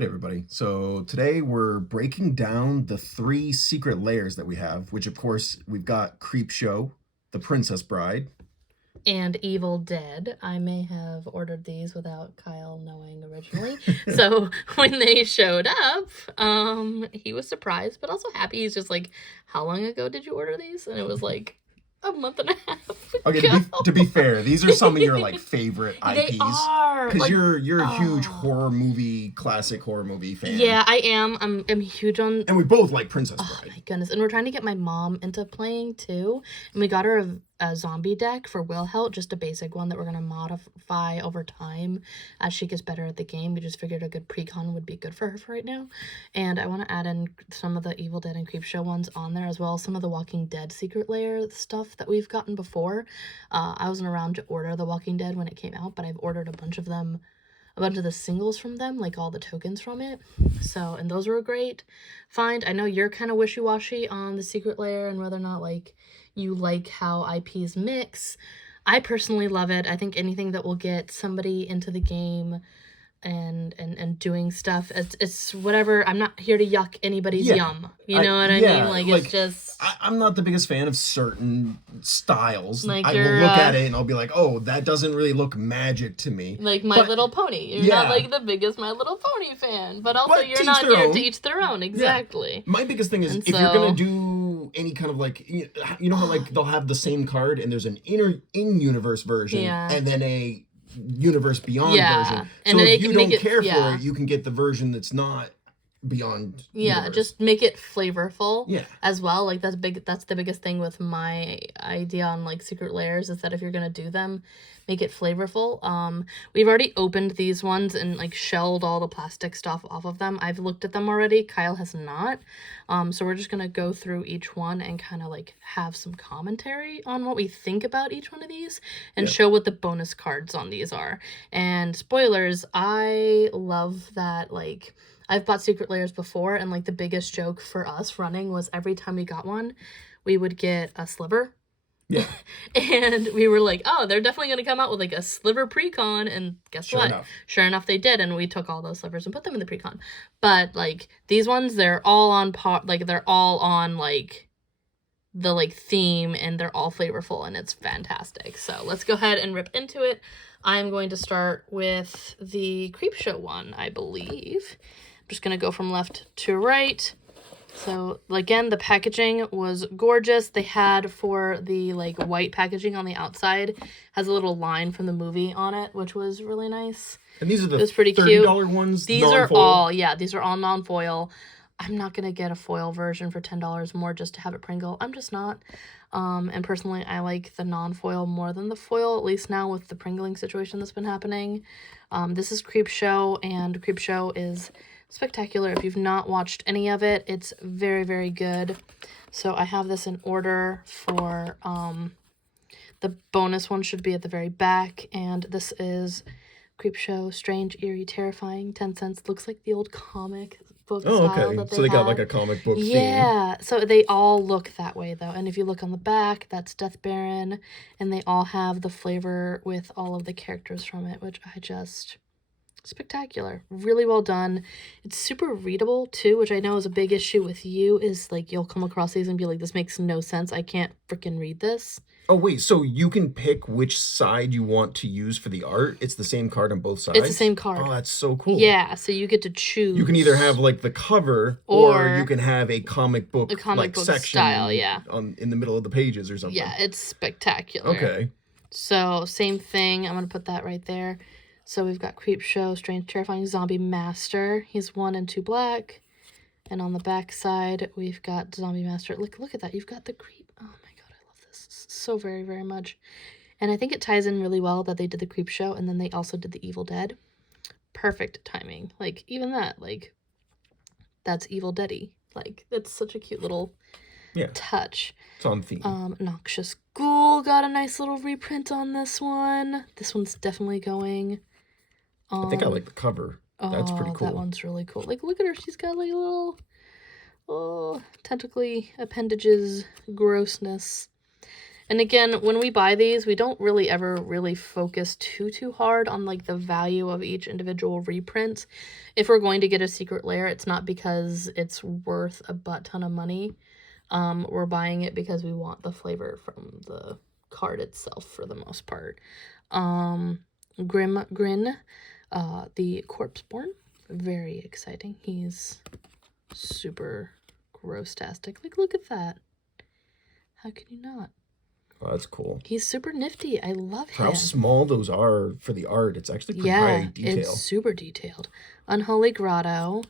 right, everybody. So today we're breaking down the 3 secret layers that we have, which of course we've got Creepshow, the Princess Bride, and Evil Dead. I may have ordered these without Kyle knowing originally. So when they showed up, he was surprised, but also happy. He's just like, how long ago did you order these? And it was like a month and a half ago. Okay, to be fair, these are some of your like favorite IPs. They are, because like, you're a huge classic horror movie fan. Yeah, I am. I'm huge on. And we both like Princess Oh Bride. my goodness! And we're trying to get my mom into playing too, and we got her a zombie deck for Wilhelt, just a basic one that we're gonna modify over time as she gets better at the game. We just figured a good precon would be good for her for right now, and I want to add in some of the Evil Dead and Creepshow ones on there as well. Some of the Walking Dead secret layer stuff that we've gotten before. I wasn't around to order the Walking Dead when it came out, but I've ordered a bunch of them. A bunch of the singles from them, like all the tokens from it. So, and those were a great find. I know you're kind of wishy-washy on the secret layer and whether or not, like, you like how IPs mix. I personally love it. I think anything that will get somebody into the game and doing stuff, it's whatever. I'm not here to yuck anybody's yum. You know what I mean? Like, it's just... I'm not the biggest fan of certain styles. Like, I will look at it and I'll be like, oh, that doesn't really look magic to me. Like My Little Pony. You're not like the biggest My Little Pony fan, but also you're not here to each their own. Exactly. Yeah. My biggest thing is if you're gonna do any kind of like, you know how like they'll have the same card and there's an in-universe version and then a universe beyond version. So and if you don't care for it, you can get the version that's not beyond universe. Just make it flavorful as well. Like that's the biggest thing with my idea on like secret layers is that if you're gonna do them, make it flavorful. We've already opened these ones and like shelled all the plastic stuff off of them. I've looked at them already. Kyle has not. So we're just gonna go through each one and kind of like have some commentary on what we think about each one of these and show what the bonus cards on these are. And spoilers, I love that, like, I've bought secret layers before, and like the biggest joke for us running was every time we got one, we would get a sliver. Yeah. And we were like, oh, they're definitely going to come out with like a sliver precon. And guess what? Sure enough, they did. And we took all those slivers and put them in the precon. But like these ones, they're all on they're all on like the like theme and they're all flavorful and it's fantastic. So let's go ahead and rip into it. I'm going to start with the Creepshow one, I believe. I'm just going to go from left to right. So, again, the packaging was gorgeous. They had for the, like, white packaging on the outside, has a little line from the movie on it, which was really nice. And these are the $30 cute ones, these are all, these are all non-foil. I'm not going to get a foil version for $10 more just to have it Pringle. I'm just not. And personally, I like the non-foil more than the foil, at least now with the Pringling situation that's been happening. This is Creepshow, and Creepshow is spectacular. If you've not watched any of it, it's very, very good. So I have this in order for, the bonus one should be at the very back, and this is Creepshow, Strange, Eerie, Terrifying, 10 cents. Looks like the old comic book style that so they got like a comic book theme. Yeah, so they all look that way though. And if you look on the back, that's Death Baron, and they all have the flavor with all of the characters from it, which I just... spectacular. Really well done. It's super readable too, which I know is a big issue with you, is like you'll come across these and be like, this makes no sense. I can't freaking read this. Oh, wait, so you can pick which side you want to use for the art? It's the same card on both sides? It's the same card. Oh, that's so cool. Yeah, so you get to choose. You can either have like the cover or you can have a comic book section style, in the middle of the pages or something. Yeah, it's spectacular. Okay. So same thing. I'm going to put that right there. So we've got Creepshow, Strange, Terrifying, Zombie Master. He's 1 and 2 black. And on the back side, we've got Zombie Master. Look at that. You've got the creep. Oh my god, I love this so very, very much. And I think it ties in really well that they did the Creepshow and then they also did the Evil Dead. Perfect timing. Like, even that, like, that's Evil Dead-y. Like, that's such a cute little touch. It's on theme. Noxious Ghoul got a nice little reprint on this one. This one's definitely going. I think I like the cover. That's pretty cool. That one's really cool. Like, look at her. She's got, like, a little, tentacly appendages grossness. And again, when we buy these, we don't really ever really focus too hard on like the value of each individual reprint. If we're going to get a secret lair, it's not because it's worth a butt ton of money. We're buying it because we want the flavor from the card itself for the most part. Grim Grin, the Corpseborn, very exciting. He's super gross-tastic. Like, look at that. How can you not? Oh, that's cool. He's super nifty. I love him. For how small those are for the art, it's actually pretty high detail. It's super detailed. Unholy Grotto.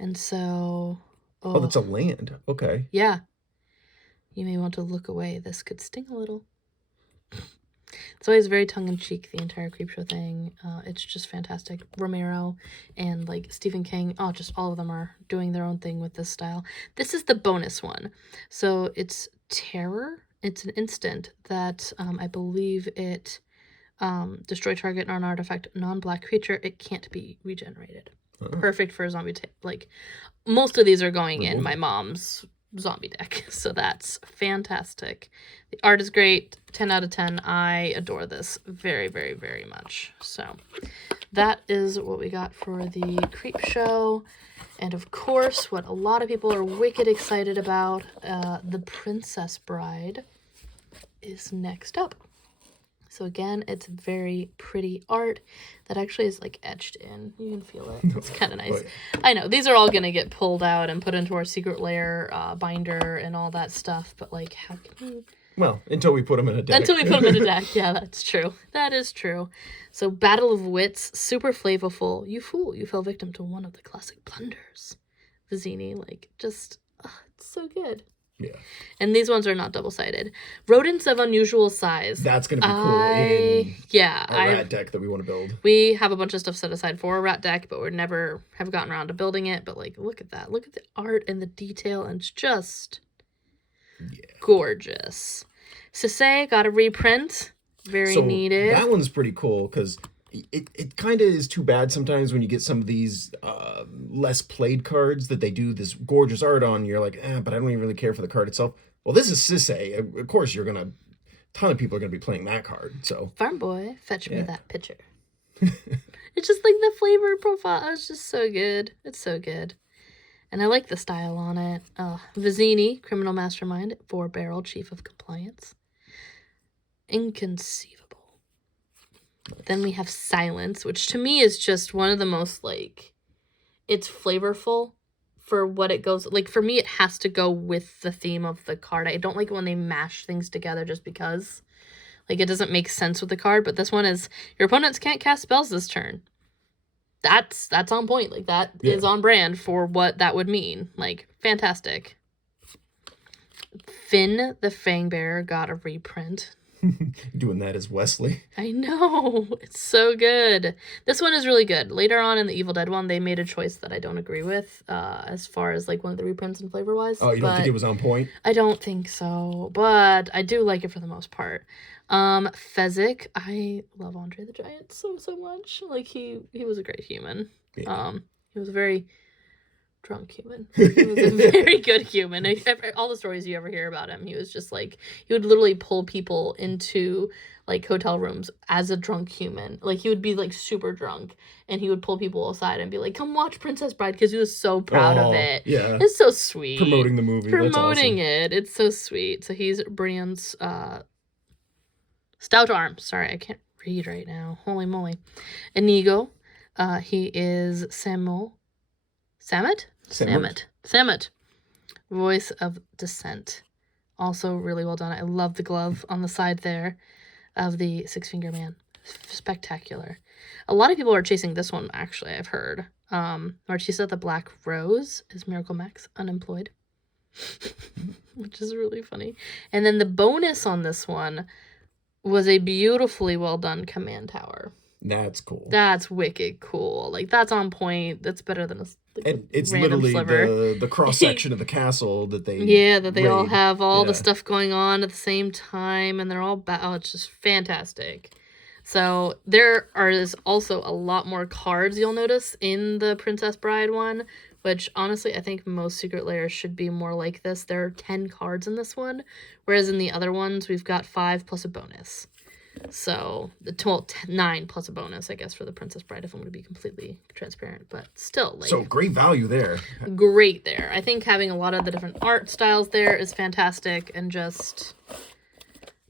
And so... Oh, that's a land. Okay. Yeah. You may want to look away. This could sting a little. It's always very tongue-in-cheek, the entire Creepshow thing. It's just fantastic. Romero and, like, Stephen King, just all of them are doing their own thing with this style. This is the bonus one. So it's Terror. It's an instant that I believe it destroy target non-artifact, non-black creature. It can't be regenerated. Perfect for a zombie like, most of these are going in my mom's zombie deck, so that's fantastic. The art is great. 10 out of 10. I adore this very, very, very much. So that is what we got for the Creepshow. And of course, what a lot of people are wicked excited about, the Princess Bride is next up. So again, it's very pretty art that actually is like etched in. You can feel it. It's kind of nice. I know these are all gonna get pulled out and put into our secret lair binder and all that stuff. But like, how can we? Well, until we put them in a deck. Until we put them in a deck. Yeah, that's true. That is true. So Battle of Wits, super flavorful. You fool! You fell victim to one of the classic blunders. Vizzini, like, just it's so good. Yeah. And these ones are not double-sided. Rodents of unusual size. That's going to be cool in our rat deck that we want to build. We have a bunch of stuff set aside for a rat deck, but we never have gotten around to building it. But, like, look at that. Look at the art and the detail, and it's just gorgeous. Sisei got a reprint. Very needed. That one's pretty cool, because it kind of is too bad sometimes when you get some of these less played cards that they do this gorgeous art on. You're like, but I don't even really care for the card itself. Well, this is Sisei. Of course, a ton of people are going to be playing that card. So Farm Boy, fetch me that picture. It's just like the flavor profile. It's just so good. It's so good. And I like the style on it. Vizzini, Criminal Mastermind, 4-barrel, Chief of Compliance. Inconceivable. Then we have Silence, which to me is just one of the most, like, it's flavorful for what it goes. Like, for me, it has to go with the theme of the card. I don't like it when they mash things together just because. Like, it doesn't make sense with the card. But this one is, your opponents can't cast spells this turn. That's on point. Like, that is on brand for what that would mean. Like, fantastic. Finn the Fangbearer got a reprint. Doing that as Wesley. I know. It's so good. This one is really good. Later on in the Evil Dead one, they made a choice that I don't agree with as far as like one of the reprints and flavor-wise. Oh, you don't think it was on point? I don't think so, but I do like it for the most part. Fezzik. I love Andre the Giant so much. Like, he was a great human. Yeah. He was a very drunk human. He was a very good human. All the stories you ever hear about him, he was just like, he would literally pull people into like hotel rooms as a drunk human. Like, he would be like super drunk and he would pull people aside and be like, come watch Princess Bride, because he was so proud of it. Yeah. It's so sweet. Promoting the movie. Promoting it. It's so sweet. So he's Brian's Stout Arm. Sorry, I can't read right now. Holy moly. Inigo. He is Samet. Voice of Dissent. Also really well done. I love the glove on the side there of the Six-Finger Man. Spectacular. A lot of people are chasing this one, actually, I've heard. Marchesa the Black Rose is Miracle Max, unemployed. Which is really funny. And then the bonus on this one was a beautifully well done command tower. That's cool. That's wicked cool. Like, that's on point. That's better than and it's literally the cross section of the castle that they raid. All have all the stuff going on at the same time, and they're all it's just fantastic. So there is also a lot more cards you'll notice in the Princess Bride one, which honestly I think most Secret Lairs should be more like this. There are 10 cards in this one, whereas in the other ones we've got 5 plus a bonus. So, 9 plus a bonus, I guess, for the Princess Bride, if I'm going to be completely transparent. But still, like... So, great value there. Great there. I think having a lot of the different art styles there is fantastic. And just...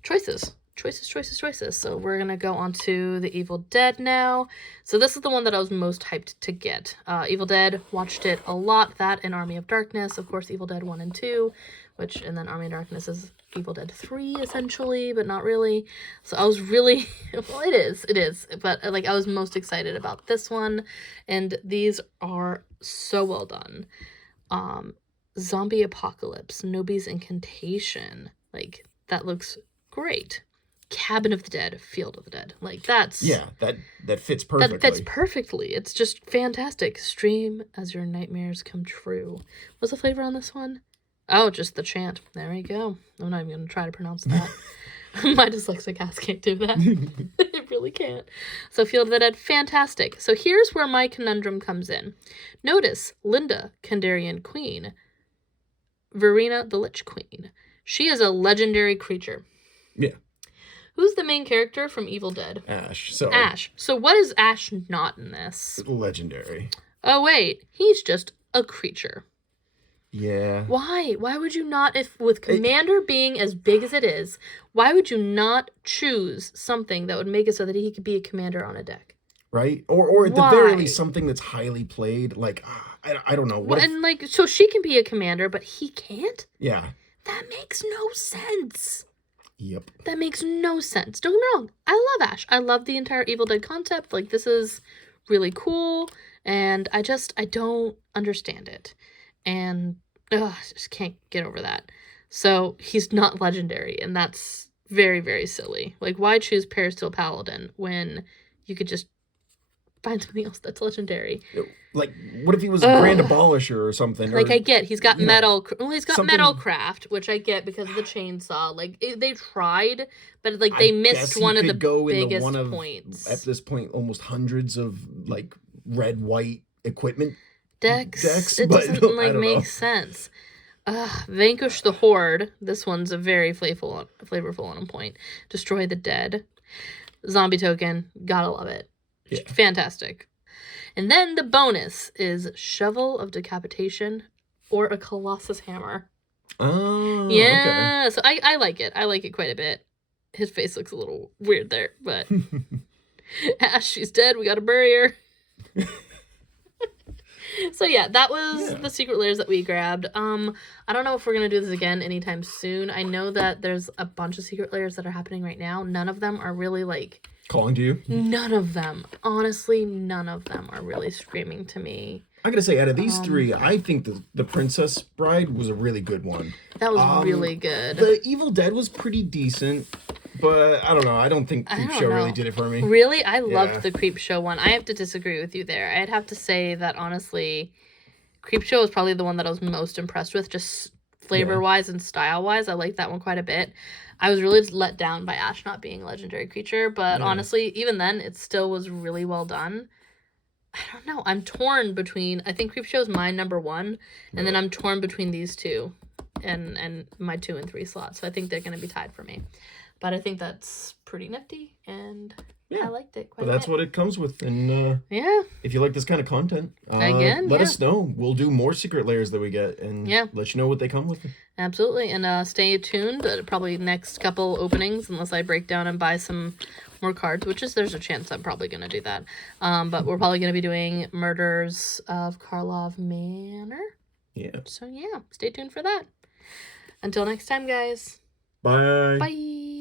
choices. Choices. So, we're going to go on to the Evil Dead now. So, this is the one that I was most hyped to get. Evil Dead, watched it a lot. That and Army of Darkness. Of course, Evil Dead 1 and 2. And then Army of Darkness is Evil Dead 3, essentially, but not really. So I was really, well, it is, but like I was most excited about this one, and these are so well done. Zombie Apocalypse, Nobi's Incantation, like that looks great. Cabin of the Dead, Field of the Dead, like that's... Yeah, that fits perfectly. That fits perfectly. It's just fantastic. Stream as your nightmares come true. What's the flavor on this one? Oh, just the chant. There we go. I'm not even going to try to pronounce that. My dyslexic ass can't do that. It really can't. So Field of the Dead, fantastic. So here's where my conundrum comes in. Notice Linda, Kandarian Queen. Verena, the Lich Queen. She is a legendary creature. Yeah. Who's the main character from Evil Dead? Ash. So what is Ash not in this? Legendary. Oh, wait. He's just a creature. Yeah. Why? Why would you not, if with Commander being as big as it is, why would you not choose something that would make it so that he could be a commander on a deck? Right? Or at the very least, something that's highly played. Like, I don't know. So she can be a commander, but he can't? Yeah. That makes no sense. Yep. That makes no sense. Don't get me wrong. I love Ash. I love the entire Evil Dead concept. Like, this is really cool. And I don't understand it. And I just can't get over that. So he's not legendary, and that's very, very silly. Like, why choose Peristyle Paladin when you could just find something else that's legendary? Like, what if he was a Grand Abolisher or something? Like, I get he's got metal. Well, he's got metalcraft, which I get because of the chainsaw. Like, they tried, but like they missed one of the biggest points. At this point, almost hundreds of like red, white equipment decks. It doesn't make sense. Vanquish the Horde. This one's a very flavorful and on point. Destroy the Dead. Zombie token. Gotta love it. Yeah. Fantastic. And then the bonus is Shovel of Decapitation or a Colossus Hammer. Oh, yeah. Okay. So I like it. I like it quite a bit. His face looks a little weird there, but Ash, she's dead. We gotta bury her. So yeah, that was the Secret Lairs that we grabbed. I don't know if we're going to do this again anytime soon. I know that there's a bunch of Secret Lairs that are happening right now. None of them are really like... calling to you? None of them. Honestly, none of them are really screaming to me. I'm going to say, out of these three, I think the Princess Bride was a really good one. That was really good. The Evil Dead was pretty decent. But I don't know. I don't think Creepshow really did it for me. Really? I loved the Creepshow one. I have to disagree with you there. I'd have to say that, honestly, Creepshow was probably the one that I was most impressed with, just flavor-wise and style-wise. I liked that one quite a bit. I was really let down by Ash not being a legendary creature, but honestly, even then, it still was really well done. I don't know. I'm torn between... I think Creepshow is my number one, and then I'm torn between these two and my 2 and 3 slots. So I think they're going to be tied for me. But I think that's pretty nifty, and I liked it quite a bit. But that's what it comes with. And if you like this kind of content, let us know. We'll do more Secret Lairs that we get, and let you know what they come with. Absolutely. And stay tuned. Probably next couple openings, unless I break down and buy some more cards, there's a chance I'm probably going to do that. But we're probably going to be doing Murders of Karlov Manor. Yeah. So, stay tuned for that. Until next time, guys. Bye. Bye.